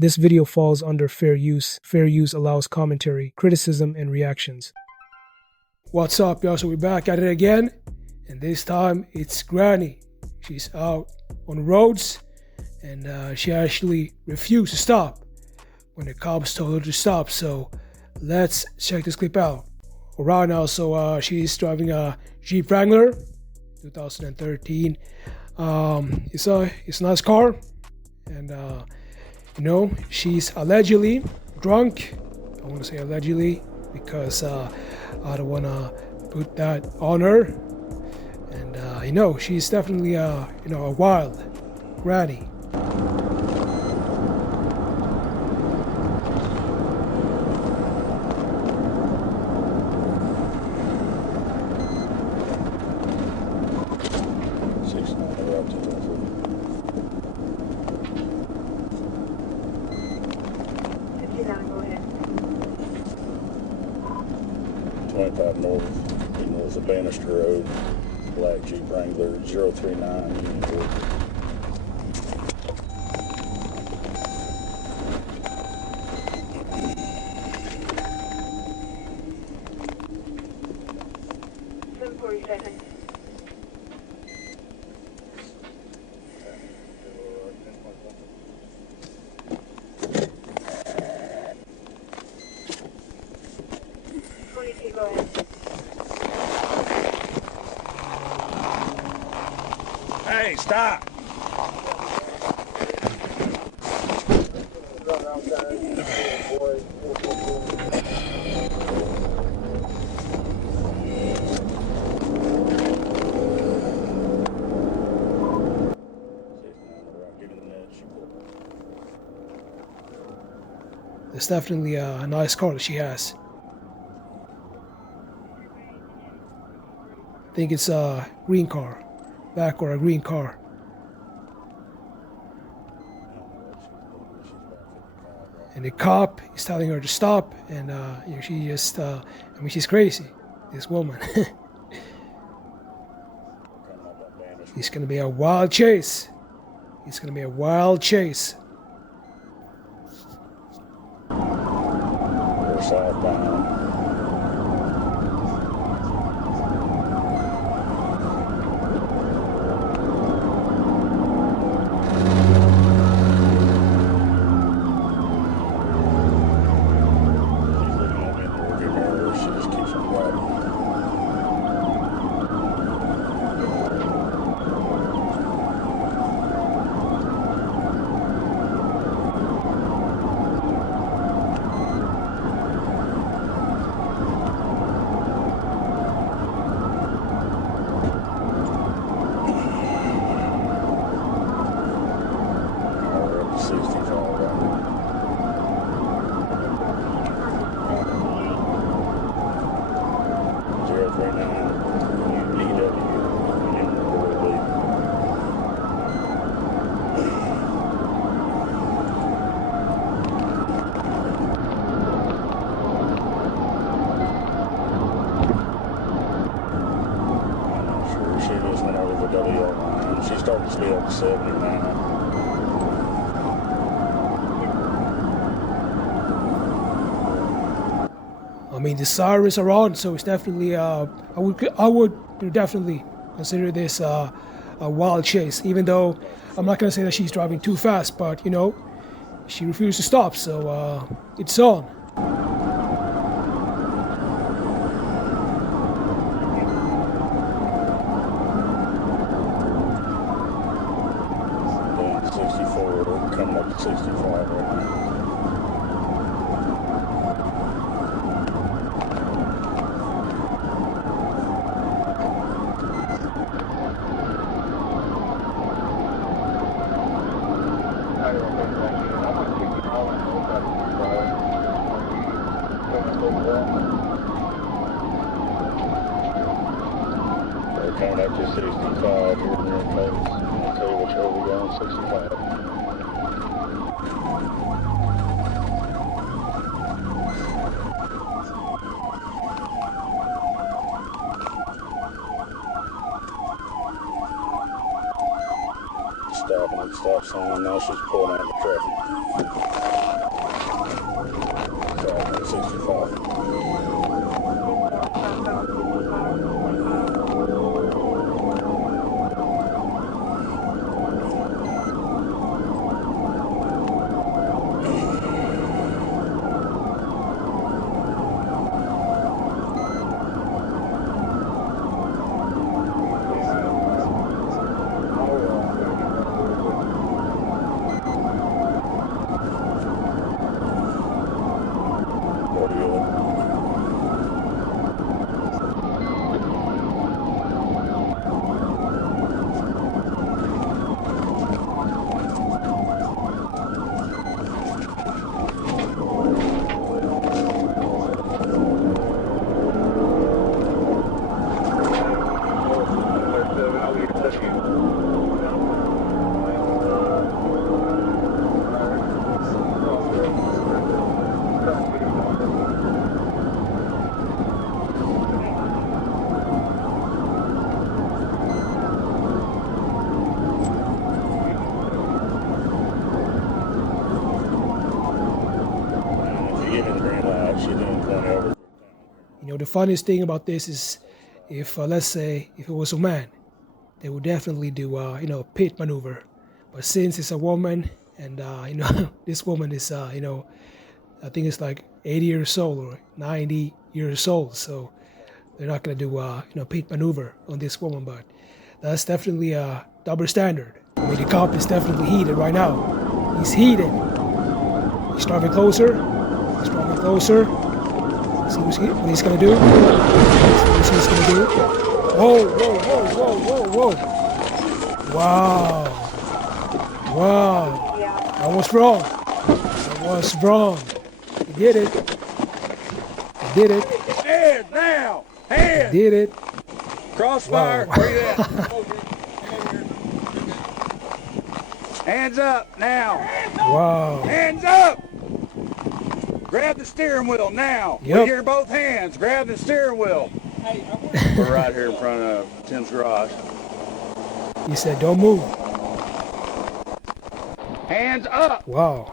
This video falls under fair use. Fair use allows commentary, criticism, and reactions. What's up, y'all? So we're back at it again, and this time it's Granny. She's out on the roads, and she actually refused to stop when the cops told her to stop. So let's check this clip out. Right now, so she's driving a Jeep Wrangler, 2013. It's a nice car, and she's allegedly drunk. I want to say allegedly because I don't want to put that on her. And she's definitely a wild granny. North of Bannister Road, black Jeep Wrangler 039 Union Georgia. Go ahead. Hey, stop! It's definitely a nice car that she has. I think it's a green car, black or a green car. And the cop is telling her to stop, and she just, she's crazy, this woman. It's gonna be a wild chase. It's gonna be a wild chase. We're southbound. She started to speed up to 70 now. I mean, the sirens are on, so it's definitely I would definitely consider this a wild chase. Even though I'm not gonna say that she's driving too fast, but she refused to stop, so it's on. 64, coming up to 65 right now. They're coming up to 65 here in their place. I'll tell you which way we're going, 65. Stop at the stop sign. Now she's pulling out the traffic. Traffic 65. You know, the funniest thing about this is if, let's say, if it was a man, they would definitely do, you know, a pit maneuver. But since it's a woman, and, you know, this woman is, you know, I think it's like 80 years old or 90 years old. So they're not going to do, you know, pit maneuver on this woman. But that's definitely a double standard. I mean, the cop is definitely heated right now. He's heated. He's driving closer. He's driving closer. See what he's gonna do. See what he's gonna do. Whoa, whoa, whoa, whoa, whoa, whoa. Wow. Wow. I was wrong. I was wrong. He did it. He did it. Hands now! Hands! He did it. Crossfire! Wow. Where you at? Hands up now! Wow. Hands up! Grab the steering wheel now. Yep. We hear both hands. Grab the steering wheel. We're right here in front of Tim's garage. He said, don't move. Hands up. Wow.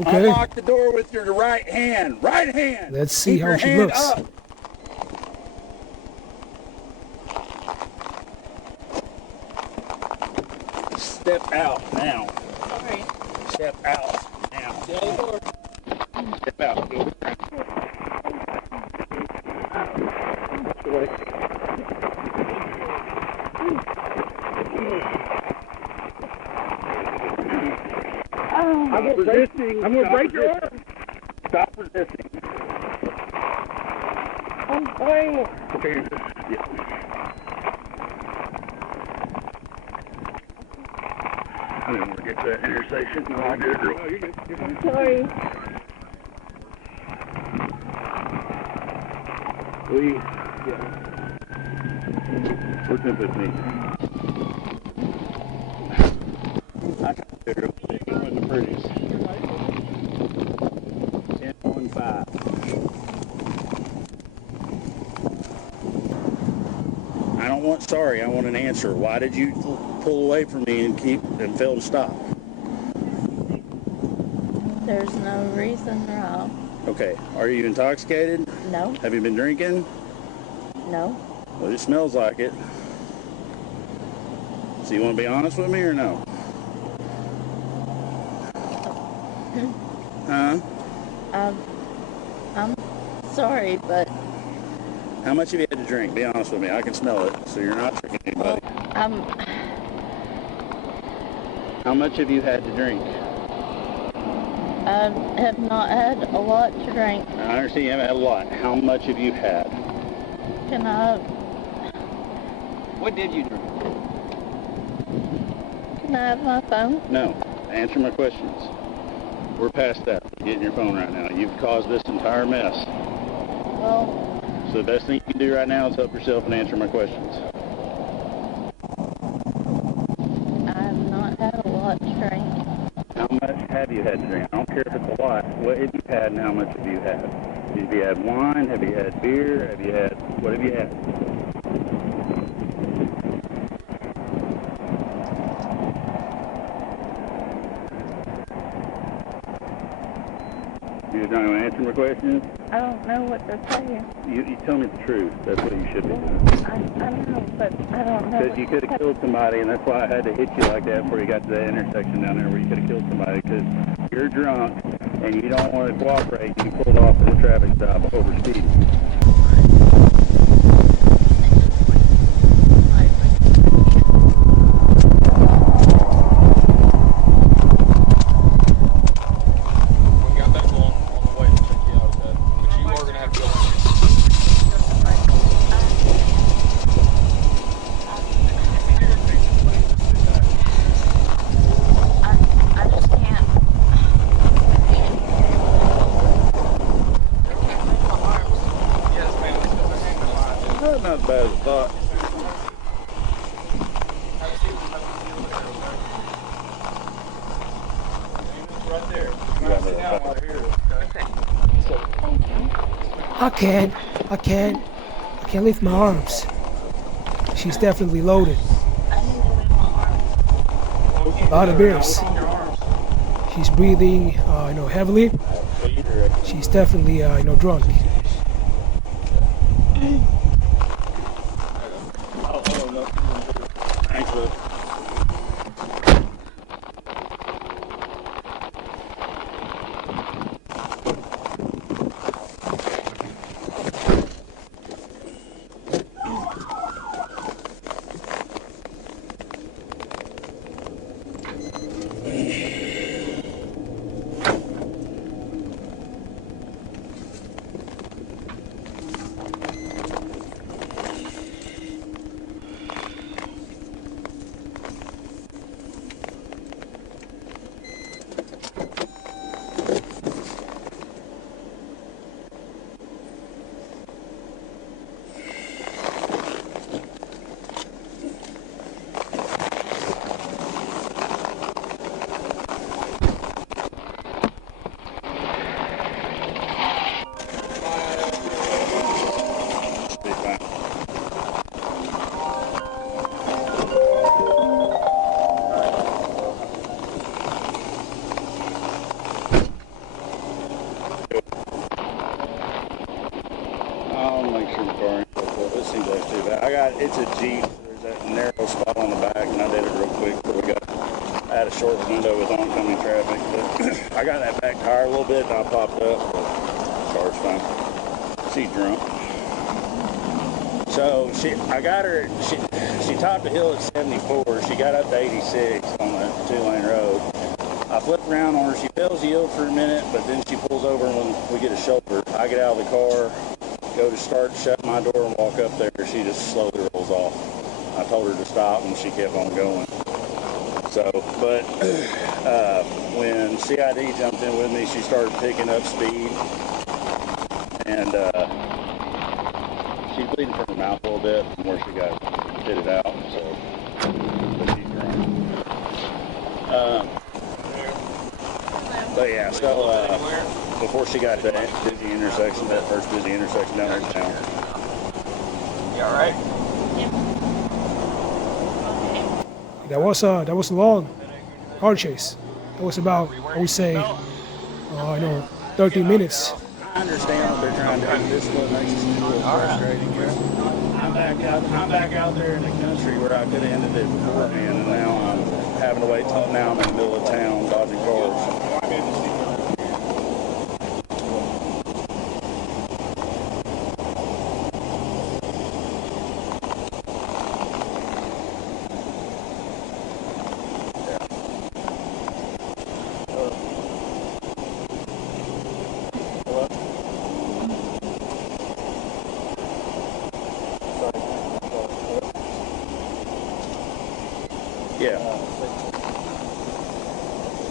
Okay. Unlock the door with your right hand. Right hand. Let's see Keep how your she hand looks. up. Step out now. Step out now. Step out. Go. I'm resisting. I'm going to break your arm. Stop resisting. I'm fine. Okay. Yeah. I didn't want to get to that intersection. No, I did. No, you're good. You're fine. Sorry. We're 10-15. I got there. It wasn't the prettiest. 10-15. I don't want sorry. I want an answer. Why did you pull away from me and fail to stop? There's no reason wrong. Okay. Are you intoxicated? No. Have you been drinking? No. Well, it smells like it. So you want to be honest with me or no? Huh? I'm sorry, but How much have you had to drink? Be honest with me. I can smell it, so you're not tricking anybody. How much have you had to drink? I have not had a lot to drink. I understand you haven't had a lot. How much have you had? Can I? What did you drink? Can I have my phone? No. Answer my questions. We're past that. Get in your phone right now. You've caused this entire mess. Well, So the best thing you can do right now is help yourself and answer my questions. I have not had a lot to drink. How much have you had to drink? I don't care if it's a lot. What have you had and how much have you had? Have you had wine? Have you had beer? What have you had? You're not going to answer my questions? I don't know what they're saying. You tell me the truth. That's what you should be doing. I know, but I don't know. Because you could have killed somebody, and that's why I had to hit you like that before you got to that intersection down there where you could have killed somebody, because you're drunk and you don't want to cooperate, and you pulled off at a traffic stop over speeding. Not as bad as I thought. Right there. I can't lift my arms. She's definitely loaded. A lot of beers. She's breathing, heavily. She's definitely, drunk. It's a Jeep. There's that narrow spot on the back, and I did it real quick. So I had a short window with oncoming traffic, but I got that back tire a little bit, and I popped up. But car's fine. She's drunk. So I got her. She topped the hill at 74. She got up to 86 on the 2-lane road. I flip around on her. She fails yield for a minute, but then she pulls over, and when we get a shoulder, I get out of the car, go to start, shut my door, and walk up there. She just slowly rolls off. I told her to stop, and she kept on going. So, but when CID jumped in with me, she started picking up speed, and she's bleeding from her mouth a little bit from where she got fitted out. So, but she's drunk. But yeah, so before she got to that busy intersection, that first busy intersection down there in town. You all right? That was a long car chase. That was about, I would say, 30 minutes. I understand what they're trying to do. This is what makes it a little frustrating. I'm back out there in the country where I could have ended it beforehand, and now I'm having to wait till now I'm in the middle of town dodging cars. Yeah.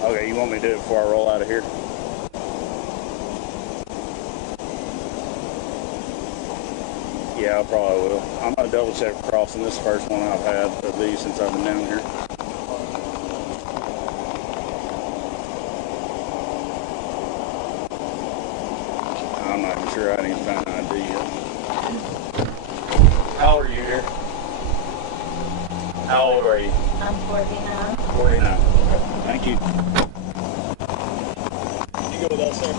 Okay, you want me to do it before I roll out of here? Yeah, I probably will. I'm going to double check crossing. This is the first one I've had of these since I've been down here. I'm not even sure I didn't find an ID yet. How old are you here? How old are you? I'm 49. 49. Thank you. You go with us, sir?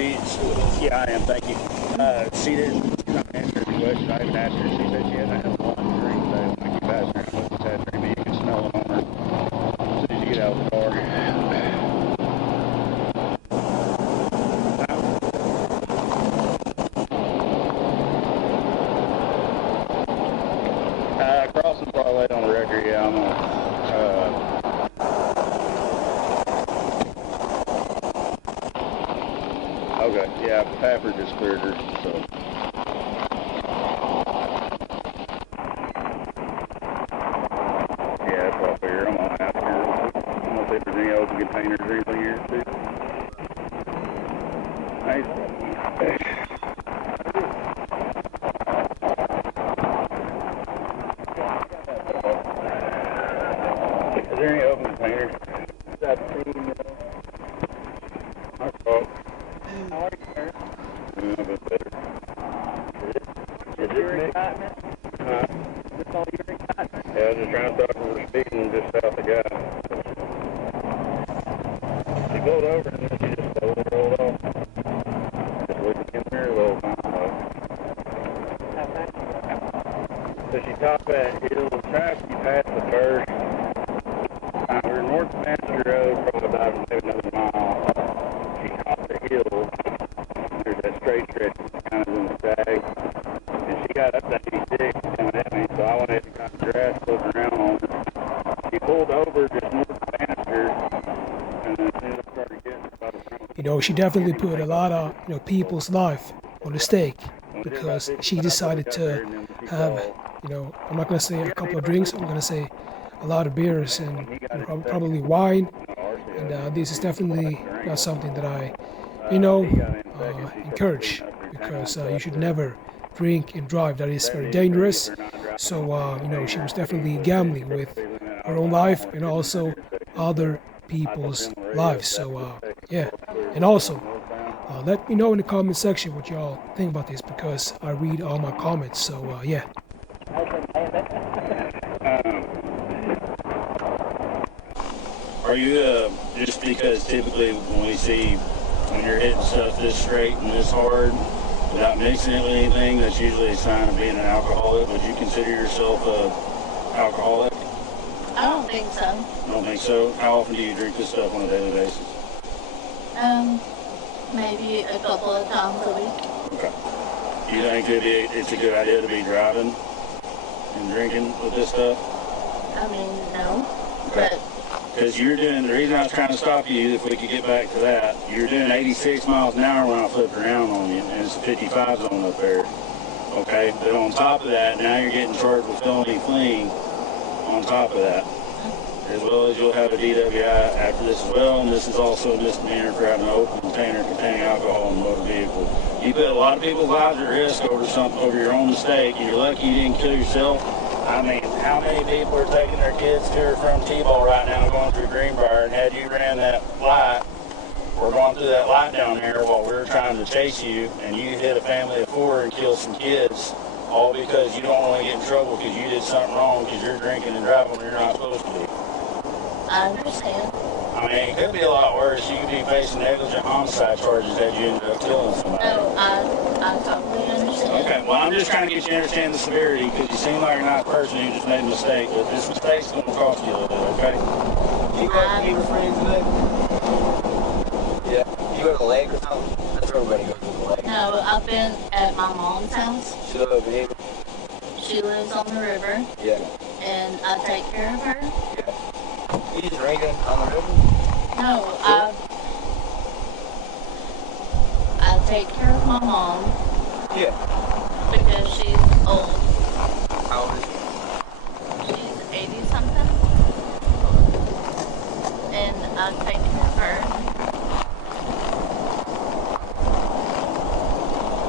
Yeah, I am, thank you. She's not answering the question. I even asked her, she said she hadn't had lunch or anything. When I keep asking her what's happening, you can smell it on her as soon as you get out of the car. Crossing probably late on the record, yeah, I'm on. Okay, yeah, Pepper just cleared her, so. Yeah, that's what I figured. I'm gonna ask her. I'm gonna see if there's any open containers or anything here, too. Nice. Is there any open containers? That's a how are you, sir? A bit better. Is this incontinent? Is this all your incontinent? Yeah, I was just trying to stop her from speeding just south of Guy. She pulled over and then she just slowly rolled off. Just looking in there the whole time. So she topped that hill. Traffic passed the first. We're north of Master Road, probably about maybe another mile. She topped the hill. There's that straight stretch that's kind of in the tag. And she got up to 86 coming at me, so I went ahead and got the grass, flipped around on her. She pulled over just north of Bannister, and then as soon as I started getting about a You know, she definitely put a lot of, people's life on the stake because she decided to have, I'm not going to say a couple of drinks, I'm going to say a lot of beers and probably wine. And this is definitely not something that I, encourage because you should never drink and drive. That is very dangerous. So, she was definitely gambling with her own life and also other people's lives. So, yeah. And also, let me know in the comment section what y'all think about this because I read all my comments. So, yeah. Are you, just because typically when you're hitting stuff this straight and this hard, without mixing it with anything, that's usually a sign of being an alcoholic. Would you consider yourself a alcoholic? I don't think so. You don't think so? How often do you drink this stuff on a daily basis? Maybe a couple of times a week. Okay. You think it's a good idea to be driving and drinking with this stuff? I mean, no. Okay. But because the reason I was trying to stop you, if we could get back to that, you're doing 86 miles an hour when I flipped around on you, and it's a 55 zone up there. Okay, but on top of that, now you're getting charged with felony fleeing on top of that. As well as you'll have a DWI after this as well, and this is also a misdemeanor for having an open container containing alcohol in a motor vehicle. You put a lot of people's lives at risk over your own mistake, and you're lucky you didn't kill yourself. I mean, how many people are taking their kids to or from T-ball right now going through Greenbrier, and had you ran that light, or gone through that light down here while we were trying to chase you, and you hit a family of 4 and killed some kids, all because you don't want to get in trouble because you did something wrong because you're drinking and driving when you're not supposed to be. I understand. I mean, it could be a lot worse. You could be facing negligent homicide charges had you ended up killing somebody. No, I totally understand. Okay, well, I'm just trying to get you to understand the severity because you seem like you're not a person who just made a mistake, but this mistake's going to cost you a little bit, okay? You go to Beaver Springs today? Yeah. You go to the lake or something? That's where everybody goes to the lake. No, I've been at my mom's house. She lives over here? She lives on the river. Yeah. And I take care of her. Yeah. You just drinking on the river? No, I take care of my mom. Yeah. Because she's old. How old is she? She's 80-something. And I take care of her.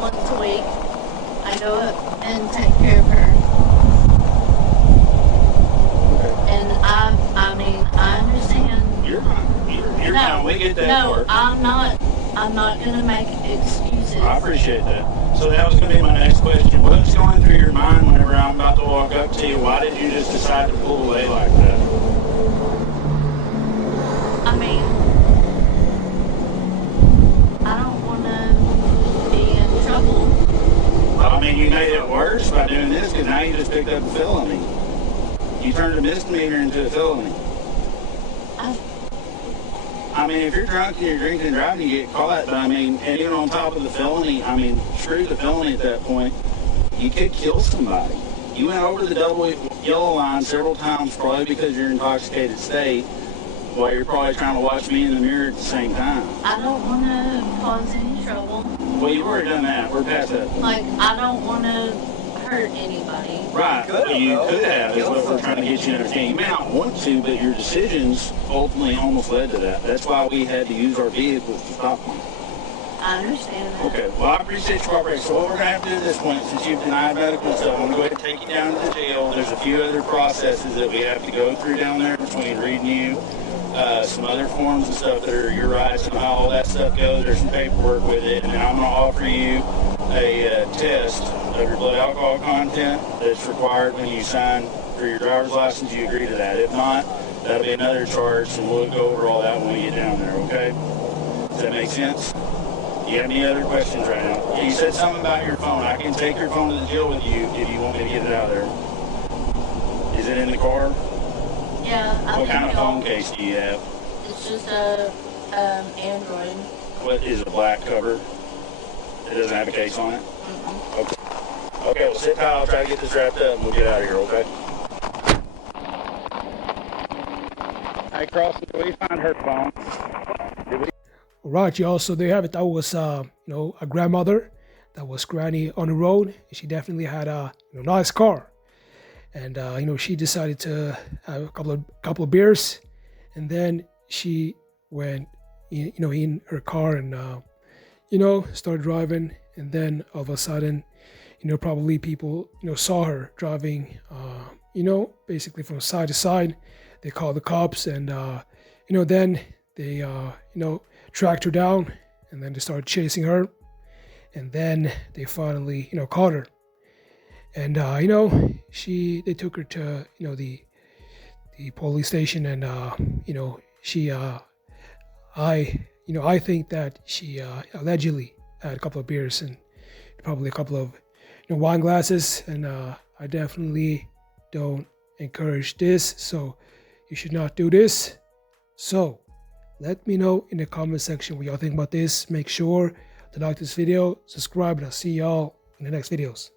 Once a week, I go up and take care of her. And I understand. You're fine. We get that part. I'm not gonna make excuses. I appreciate that. So that was going to be my next question. What's going through your mind whenever I'm about to walk up to you? Why did you just decide to pull away like that? I mean, I don't want to now you just picked up a felony. You turned a misdemeanor into a felony. I mean, if you're drunk and you're drinking and driving, you get caught. But I mean, and even on top of the felony, I mean, screw the felony at that point. You could kill somebody. You went over the double yellow line several times, probably because you're in an intoxicated state, while you're probably trying to watch me in the mirror at the same time. I don't want to cause any trouble. Well, you've already done that. We're past that. Like, I don't want to hurt anybody. Right. Well, you could have, is what we're trying to get you to understand. You may not want to, but your decisions ultimately almost led to that. That's why we had to use our vehicles to stop them. I understand that. Okay. Well, I appreciate your cooperation. So what we're going to have to do at this point, since you've denied medical stuff, I'm going to go ahead and take you down to the jail. There's a few other processes that we have to go through down there between reading you, some other forms and stuff that are your rights and how all that stuff goes. There's some paperwork with it, and then I'm going to offer you a test of your blood alcohol content that's required when you sign for your driver's license. You agree to that. If not, that'll be another charge, and we'll go over all that when we get down there, okay? Does that make sense? Do you have any other questions right now? You said something about your phone. I can take your phone to the jail with you if you want me to get it out of there. Is it in the car? Yeah, I What think kind of phone case do you have? it's just a Android. What is a black cover? It doesn't have a case on it? Okay. Okay, well sit tight. I'll try to get this wrapped up and we'll get out of here, okay? Hey, Carlson, did we find her phone? All right, y'all. So there you have it. That was, a grandmother. That was Granny on the road. And she definitely had a nice car. And, she decided to have a couple of beers. And then she went, in her car and, started driving. And then all of a sudden, probably people, saw her driving, basically from side to side. They called the cops and, then they, tracked her down and then they started chasing her. And then they finally, caught her. And, they took her to, the police station and, I think that she allegedly had a couple of beers and probably a couple of wine glasses, and I definitely don't encourage this, so you should not do this. So let me know in the comment section what y'all think about this. Make sure to like this video, subscribe, and I'll see y'all in the next videos.